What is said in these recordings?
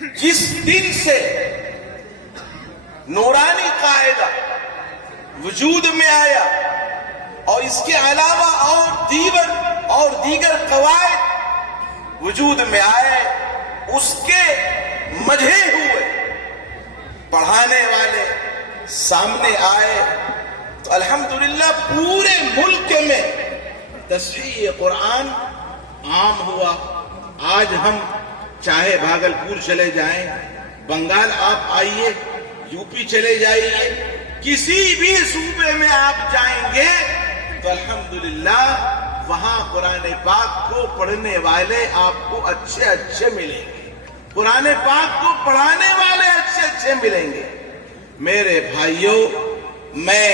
جس دن سے نورانی قاعدہ وجود میں آیا اور اس کے علاوہ اور دیگر قواعد وجود میں آئے، اس کے مجھے ہوئے پڑھانے والے سامنے آئے، تو الحمدللہ پورے ملک میں تصحیح قرآن عام ہوا۔ آج ہم چاہے بھاگلپور چلے جائیں، بنگال آپ آئیے، یو پی چلے جائیے، کسی بھی صوبے میں آپ جائیں گے تو الحمدللہ وہاں قرآن پاک کو پڑھنے والے آپ کو اچھے ملیں گے، قرآن پاک کو پڑھانے والے اچھے ملیں گے۔ میرے بھائیوں، میں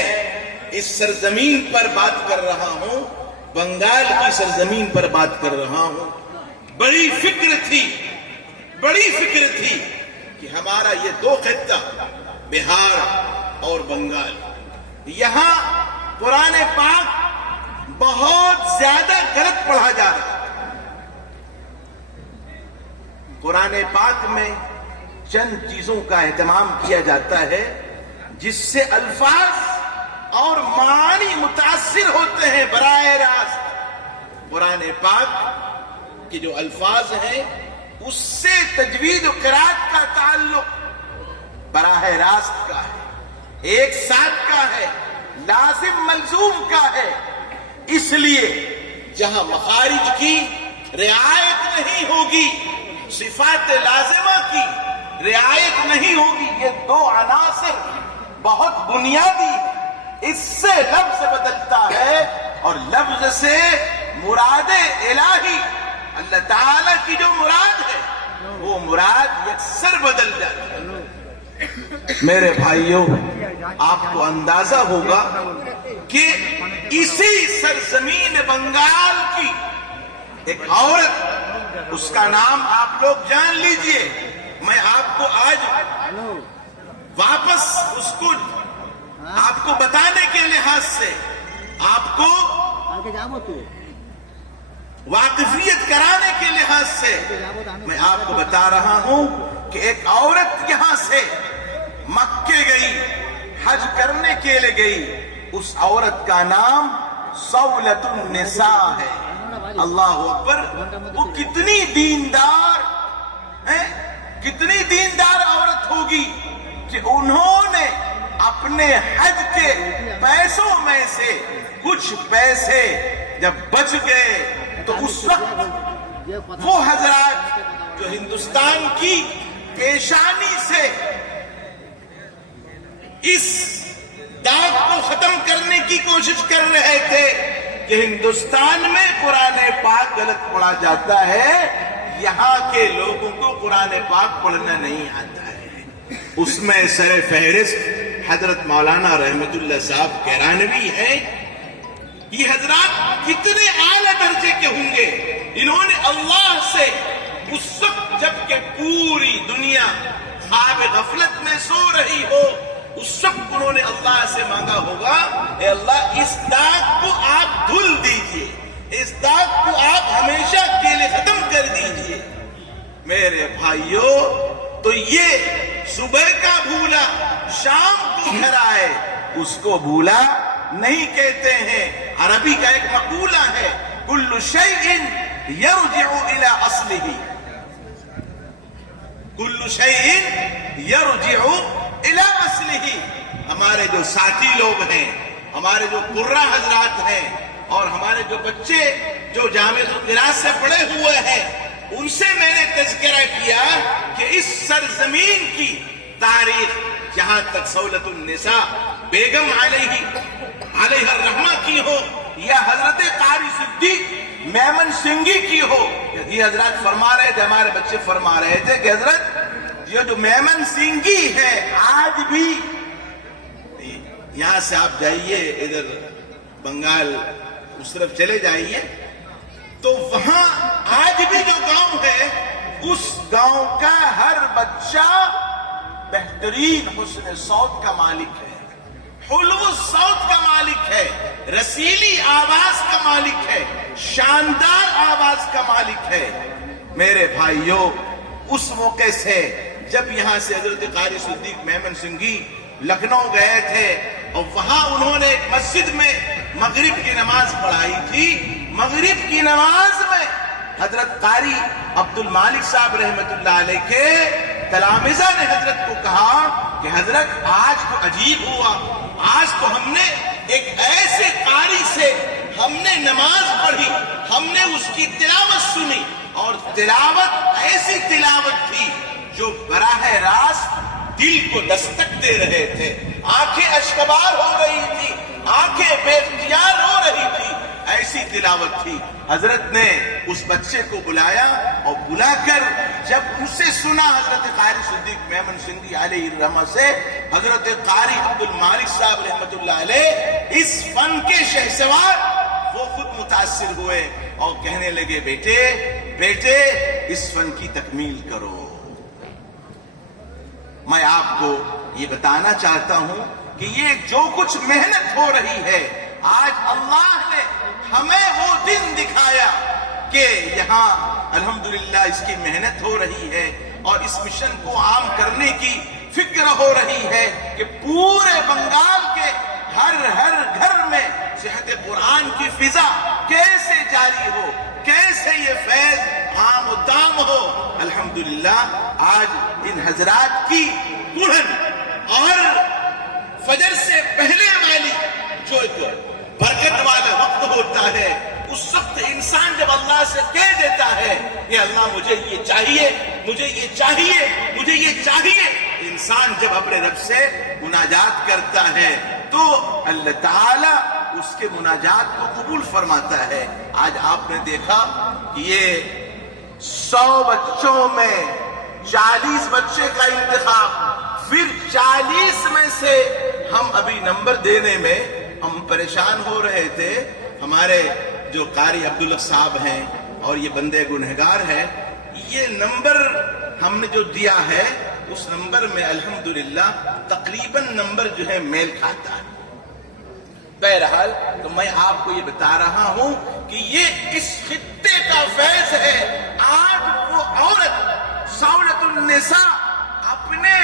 اس سرزمین پر بات کر رہا ہوں، بنگال کی سرزمین پر بات کر رہا ہوں۔ بڑی فکر تھی کہ ہمارا یہ دو خطہ بہار اور بنگال، یہاں قرآن پاک بہت زیادہ غلط پڑھا جا رہا ہے۔ قرآن پاک میں چند چیزوں کا اہتمام کیا جاتا ہے جس سے الفاظ اور معانی متاثر ہوتے ہیں براہ راست۔ قرآن پاک کے جو الفاظ ہیں اس سے تجوید و قرات کا تعلق براہ راست کا ہے، ایک ساتھ کا ہے، لازم ملزوم کا ہے۔ اس لیے جہاں مخارج کی رعایت نہیں ہوگی، صفات لازمہ کی رعایت نہیں ہوگی، یہ دو عناصر بہت بنیادی ہے، اس سے لفظ بدلتا ہے اور لفظ سے مراد الہی اللہ تعالی کی جو مراد ہے وہ مراد یکسر بدل جاتی ہے۔ میرے بھائیوں، آپ کو اندازہ ہوگا کہ اسی سرزمین بنگال کی ایک عورت، اس کا نام آپ لوگ جان لیجئے، میں آپ کو آج واپس اس کو آپ کو بتانے کے لحاظ سے، آپ کو واقفیت کرانے کے لحاظ سے میں آپ کو بتا رہا ہوں کہ ایک عورت یہاں سے مکے گئی، حج کرنے کے لیے گئی، اس عورت کا نام سولۃ النساء ہے۔ اللہ اکبر! وہ کتنی دیندار عورت ہوگی کہ انہوں نے اپنے حج کے پیسوں میں سے کچھ پیسے جب بچ گئے تو اس وقت وہ حضرات جو ہندوستان کی پیشانی سے اس داغ کو ختم کرنے کی کوشش کر رہے تھے کہ ہندوستان میں قرآن پاک غلط پڑھا جاتا ہے، یہاں کے لوگوں کو قرآن پاک پڑھنا نہیں آتا ہے، اس میں سر فہرست حضرت مولانا رحمت اللہ صاحب کیرانوی ہیں۔ یہ حضرات کتنے اعلیٰ درجے کے ہوں گے، انہوں نے اللہ سے اس وقت جب کہ پوری دنیا خواب غفلت میں سو رہی ہو، اس وقت انہوں نے اللہ سے مانگا ہوگا، اے اللہ اس داغ کو آپ دھل دیجئے، اس داغ کو آپ ہمیشہ کے لیے ختم کر دیجئے۔ میرے بھائیوں، تو یہ صبح کا بھولا شام کو گھر آئے، اس کو بھولا نہیں کہتے ہیں۔ عربی کا ایک مقولہ ہے، کل شیء یرجع الی اصلہ، کل شیء یرجع الی اصلہ۔ ہمارے جو ساتھی لوگ ہیں، ہمارے جو قرہ حضرات ہیں اور ہمارے جو بچے جو جامعۃ القراء سے پڑھے ہوئے ہیں، ان سے میں نے تذکرہ کیا کہ اس سرزمین کی تاریخ، جہاں تک سولۃ النساء بیگم علیہ الرحمہ کی ہو یا حضرت قاری صدیق میمن سنگھی کی ہو، یہ حضرات فرما رہے تھے، ہمارے بچے فرما رہے تھے کہ حضرت یہ جو میمن سنگھی ہے، آج بھی یہاں سے آپ جائیے ادھر بنگال اس طرف چلے جائیے تو وہاں آج بھی جو گاؤں ہے، اس گاؤں کا ہر بچہ بہترین حسن صوت کا مالک ہے، حلو صوت کا مالک ہے، رسیلی آواز کا مالک ہے، شاندار آواز کا مالک ہے۔ میرے بھائیوں، اس موقع سے جب یہاں سے حضرت قاری صدیق میمن سنگھی لکھنؤ گئے تھے اور وہاں انہوں نے ایک مسجد میں مغرب کی نماز پڑھائی تھی. مغرب کی نماز میں حضرت قاری عبد المالک صاحب رحمت اللہ علیہ کے تلامذہ نے حضرت کو کہا کہ حضرت آج تو عجیب ہوا, آج تو ہم نے ایک ایسے قاری سے ہم نے نماز پڑھی, ہم نے اس کی تلاوت سنی, اور تلاوت ایسی تلاوت تھی جو براہ راست دل کو دستک دے رہے تھے, آنکھیں اشکبار ہو رہی تھی, آنکھیں بے اختیار ہو رہی تھی, ایسی تلاوت تھی. حضرت نے اس بچے کو بلایا اور بلا کر جب اسے سنا حضرت قاری صدیق میمن سنگھی علیہ الرحمہ سے, حضرت قاری عبد المالک صاحب رحمت اللہ علیہ اس فن کے شہسوار وہ خود متاثر ہوئے اور کہنے لگے بیٹے اس فن کی تکمیل کرو. میں آپ کو یہ بتانا چاہتا ہوں کہ یہ جو کچھ محنت ہو رہی ہے, آج اللہ نے ہمیں وہ دن دکھایا کہ یہاں الحمدللہ اس کی محنت ہو رہی ہے اور اس مشن کو عام کرنے کی فکر ہو رہی ہے کہ پورے بنگال کے ہر گھر میں صحت قرآن کی فضا کیسے جاری ہو, کیسے یہ فیض عام و تام ہو. الحمدللہ آج ان حضرات کی کڑھن اور فجر سے پہلے والی جو برکت والا وقت ہوتا ہے, اس وقت انسان جب اللہ سے کہہ دیتا ہے کہ اللہ مجھے یہ چاہیے, مجھے یہ چاہیے, مجھے یہ چاہیے, انسان جب اپنے رب سے مناجات کرتا ہے تو اللہ تعالی اس کے مناجات کو قبول فرماتا ہے. آج آپ نے دیکھا کہ یہ 100 بچوں میں 40 بچے کا انتخاب, پھر 40 میں سے ہم ابھی نمبر دینے میں ہم پریشان ہو رہے تھے. ہمارے جو قاری عبداللہ صاحب ہیں اور یہ بندے گنہگار ہیں, یہ نمبر ہم نے جو دیا ہے اس نمبر میں الحمدللہ تقریباً نمبر جو ہے میل کھاتا ہے. بہرحال تو میں آپ کو یہ بتا رہا ہوں کہ یہ اس خطے کا فیض ہے. آج وہ عورت سعودۃ النساء اپنے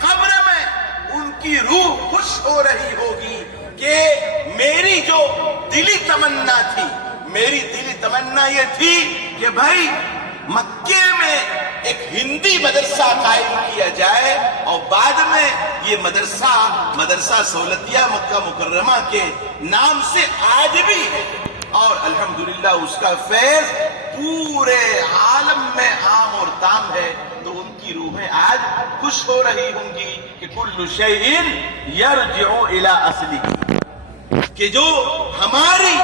قبر میں ان کی روح خوش ہو رہی ہوگی کہ میری جو دلی تمنا تھی, میری دلی تمنا یہ تھی کہ بھائی مکے میں ایک ہندی مدرسہ قائم کیا جائے اور بعد میں یہ مدرسہ سہولتیہ مکہ مکرمہ کے نام سے آج بھی ہے, اور الحمدللہ اس کا فیض پورے عالم میں عام اور تام ہے. تو ان کی روحیں آج خوش ہو رہی ہوں گی کہ کل شیء یرجع الی اصلہ, کہ جو ہماری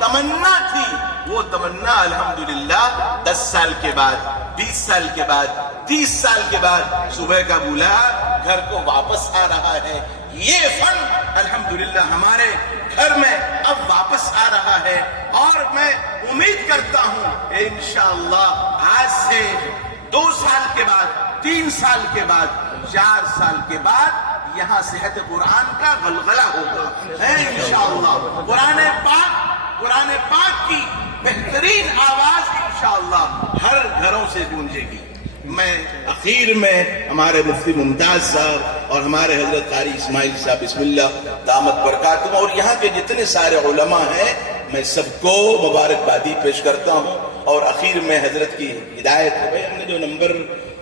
تمنا تھی وہ تمنا الحمدللہ 10 سال کے بعد, 20 سال کے بعد, 30 سال کے بعد صبح کا بولا گھر کو واپس آ رہا ہے. یہ فن الحمدللہ ہمارے گھر میں اب واپس آ رہا ہے, اور میں امید کرتا ہوں انشاءاللہ آج سے 2 سال کے بعد, 3 سال کے بعد, 4 سال کے بعد یہاں صحت قرآن کا غلغلہ ہوگا انشاءاللہ. قرآن پاک کی بہترین آواز انشاءاللہ ہر گھروں سے گونجے گی. میں اخیر میں ہمارے مفتی ممتاز صاحب اور ہمارے حضرت قاری اسماعیل صاحب بسم اللہ دامت برکاتہم اور یہاں کے جتنے سارے علماء ہیں, میں سب کو مبارکبادی پیش کرتا ہوں. اور اخیر میں حضرت کی ہدایت ہے, ہم نے جو نمبر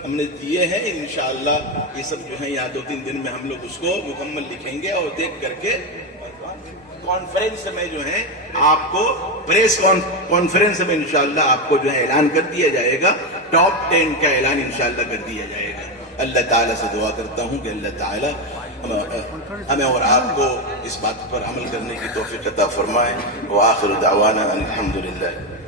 ہم نے دیے ہیں انشاءاللہ یہ سب جو ہیں یہاں 2-3 دن میں ہم لوگ اس کو مکمل لکھیں گے, اور دیکھ کر کے کانفرنس میں جو ہے آپ کو پریس کانفرنس میں انشاءاللہ آپ کو جو ہے اعلان کر دیا جائے گا, ٹاپ 10 کا اعلان انشاءاللہ کر دیا جائے گا. اللہ تعالیٰ سے دعا کرتا ہوں کہ اللہ تعالیٰ ہمیں اور آپ کو اس بات پر عمل کرنے کی توفیق عطا فرمائے. وآخر دعوانا الحمدللہ.